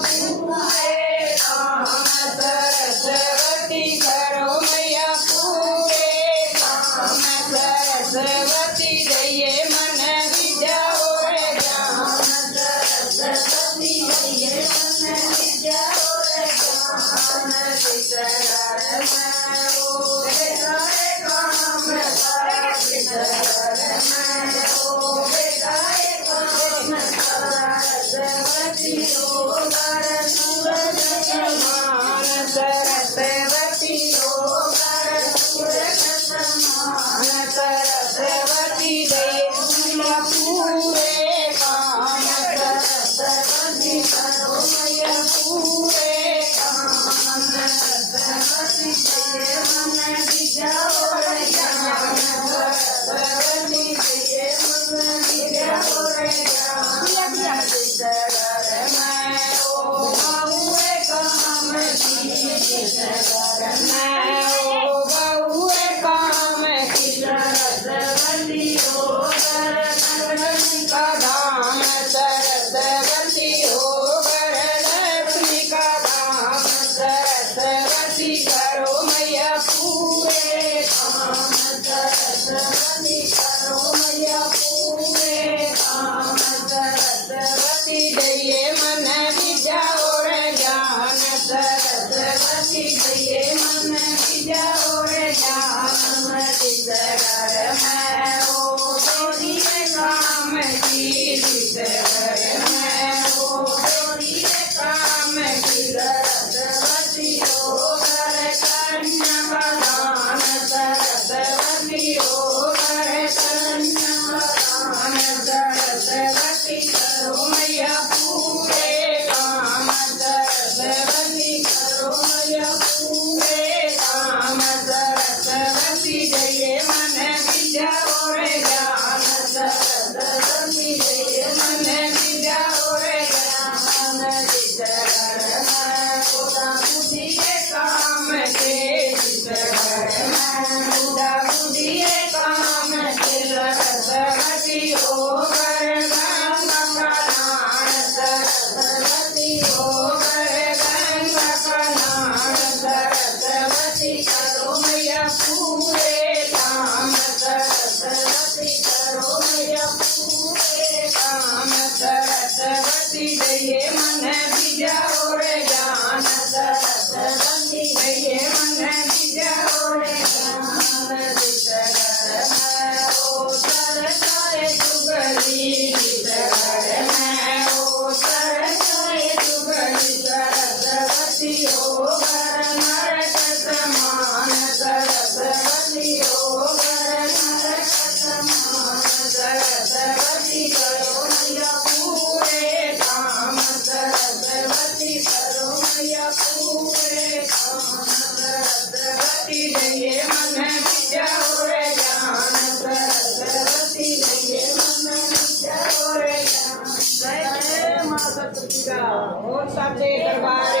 पूरे काम सरस्वती करो मैया पूरे काम सरस्वती दइए मन विद्याओ रे ज्ञान सरस्वती दइए मन विद्याओ रे ज्ञान विचार में ओ बेटा काम सरस्वती ओ सरस्वती ओ सरस्वती दइए मैया पूरे काम सरस्वती करो मैया पूरे काम सरस्वती दइए मन विद्याओ रे ज्ञान सरस्वती दइए मन विद्याओ रे ज्ञान करो मैया पूरे काम सरस्वती करो मैया पूरे काम सरस्वती दइए मन विद्याओ रे ज्ञान सरस्वती दइए मन विद्याओ रे ज्ञान घर में ओ चोरी काम की घर में ओ चोरी काम की सरस्वती ओ घर कन्या प्रधान सरस्वती ओ घर कन्या प्रधान सरस्वती करो मैया पूरे काम सरस्वती करो मैया पूरे काम सरस्वती दइए मन विद्याओ रे ज्ञान सरस्वती दइए मन विद्याओ रे ज्ञान घर में बुढ़ा बुद्धि के काम के घर में बुढ़ा बुद्धि के काम के सरस्वती ओ घर गंगा कनान सरस्वती ओ घर गंगा कनान सरस्वती करो मैया पूरे काम सरस्वती करो मैया पूरे काम सरस्वती दइए मन विद्याओ रे ज्ञान सरस्वती दइए मन विद्याओ रे ज्ञान घर में ओ सरस्वती सुगली घर में ओ सरस्वती सुगली सरस्वती ओ घर नरक समान सरस्वती ओ घर नरक समान सरस्वती करो मैया पूरे काम सरस्वती करो मैया पूरे काम सरस्वती दइए मन विद्याओ रे ज्ञान सरस्वती दइए मन विद्याओ रे ज्ञान जय माता सरस्वती का और साथे दरबार